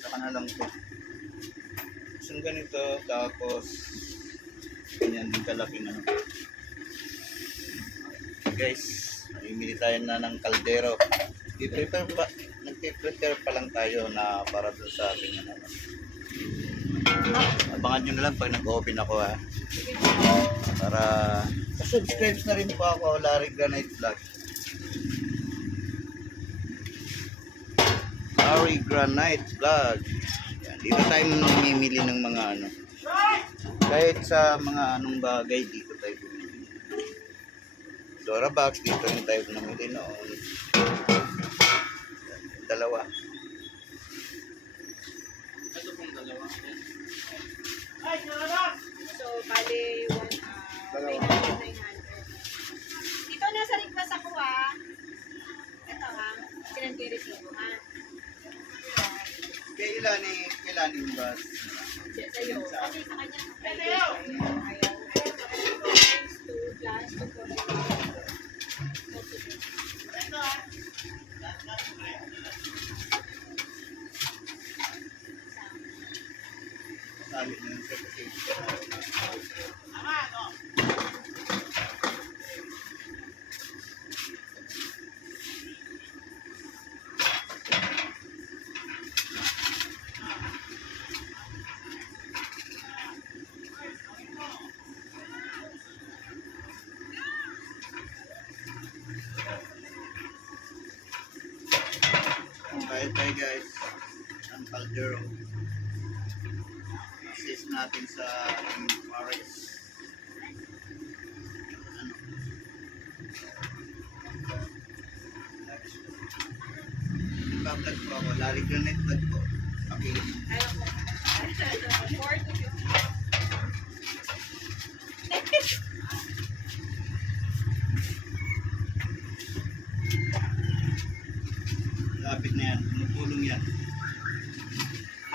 Saka na lang to. Isang ganito, tapos ganyan din kalaking ano. Guys, mamimili tayo na ng kaldero. I-prepare pa, nag-prepare pa lang tayo na para doon sa ating ano. Abangan nyo na lang pag nag-open ako ha. Para subscribe na rin po ako, Larry Granite Vlog. Larry Granite Vlog. Yan, dito tayo mamimili ng mga ano. Kahit sa mga anong bagay, dito tayo bumili. Dora Box, dito yung tayo namili noon. Dalawa. Kailan ni, kailan yung bus? Sa- Sa'yo. Kasi sa. Tayo guys, ang caldero. Assist natin sa forest. Ano? Nagbablog po ako, Larry Granite Vlog po. Okay. Ayaw ko. 4 to 50. Lapit na yan, tumutulong yan.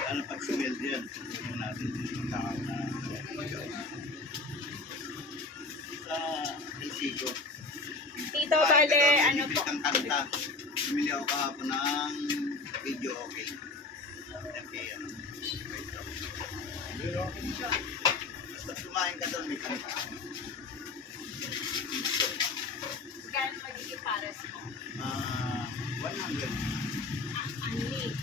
Ano pag sumeld yan, tingnan natin yung tao na sa Isigo. Tito, bale, ano po? Ang kanta. Bumili ako kahapon ng video okay. Okay, ano. Basta sumahin ka doon, may kanta. Magiging pares mo? Ah, 100. Anli.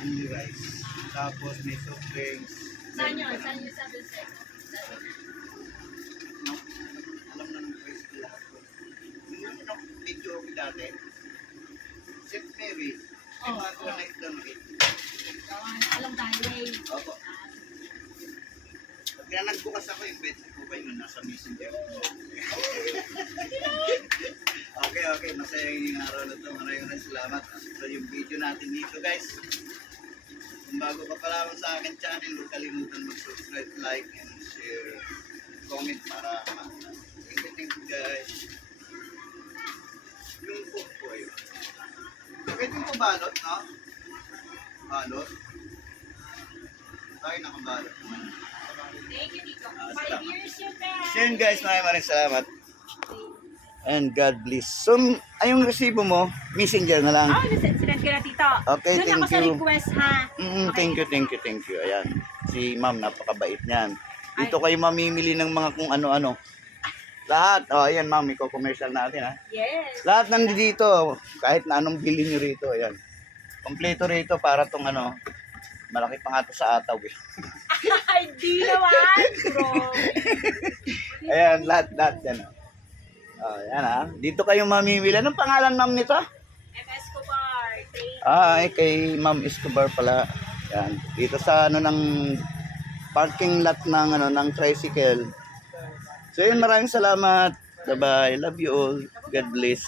Only rice. Tapos may soft drinks. Saan yun? Saan yun sa Dulce? Alam ng ko lahat. Yung video ko dati. St. Mary's. Mga oo. granite lang eh. Along highway. Opo. Pagka nagbukas ako yung bed ko ba yun nasa messenger. okay, okay. Masaya yung araw na to. Maraming salamat. So yung video natin dito guys. Kung bago ka pa lamang sa akin channel, huwag kalimutan mag-subscribe, like, and share, comment para ma- Thank you, thank you guys. Yung food ko ayun. Pwede mo balot, no? Balot. Tayo nakabalot. Thank you, Nico. Ah, Five years yun, guys. Yun guys, maraming maraming salamat. And God bless. So, ay yung resibo mo, messenger na lang. Oh, na, Tito. Okay, Doon thank ako sa you. request, ha? Mm, Okay. thank you, thank you, thank you. Ayan. Si ma'am, napakabait niyan. Dito kayo mamimili ng mga kung ano-ano. Lahat. Oh, ayan ma'am, ikaw commercial natin ha. Yes. Lahat nandito. Kahit na anong bilhin nyo rito. Ayan. Kompleto rito para tong ano. Malaki pa nga to sa ataw eh. Ay, di naman, bro. Ayan, lahat, lahat yan. Oh, oh yan ha. Dito kayo mamimili. Anong pangalan ma'am nito? Ay kay Ma'am Escobar pala. Yan. Dito sa ano ng parking lot ng ano ng tricycle. So yun, maraming salamat. Bye-bye. Love you all. God bless.